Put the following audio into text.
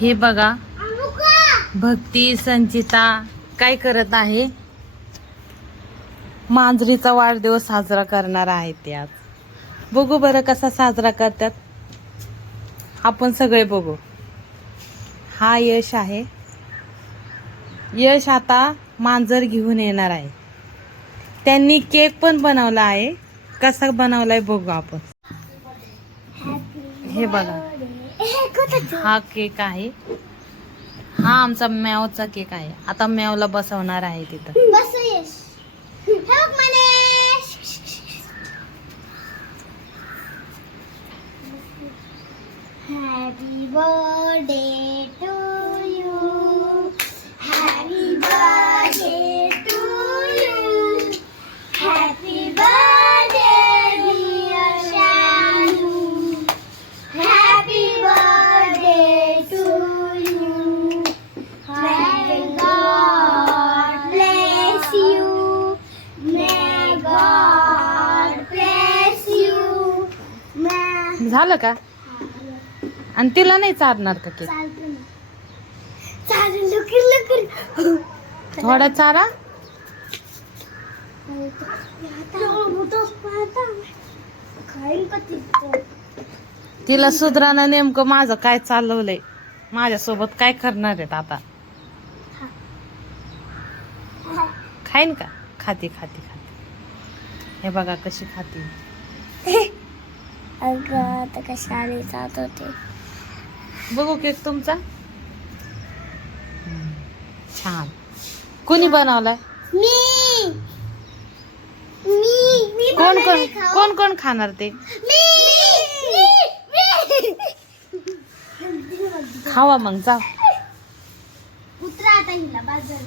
हे बघा, भक्ती संचिता काय करत आहे? मांजरीचा वाढदिवस साजरा करणार आहे ते आज. बघू बरं कसा साजरा करतात, आपण सगळे बघू. हा यश आहे. यश आता मांजर घेऊन येणार आहे. त्यांनी केक पण बनवला आहे. कसा बनवलाय बघू आपण. हे बघा, हा केक आहे. हा आमचा मॅवचा केक आहे. आता मॅवला बसवणार आहे तिथं. Happy birthday to you. Happy birthday to you. Happy birthday dear Shanu. Happy birthday to you. May God bless you. May God bless you. झालं का? आणि तिला नाही चारणार का केक? थोडा चारा. तिला सुधराना नेमकं माझं काय चालवलंय, माझ्यासोबत काय करणार आहेत आता. खाईन का? खाती खाती खाती. हे बघा कशी खाती. अगं आता कशाने जात होते. बघू केक तुमचा. छान. कोणी बनवलाय? मी मी मी कोण कोण कोण कोण खाणार ते? खावा मग जा. कुत्रा आता हिला बाजार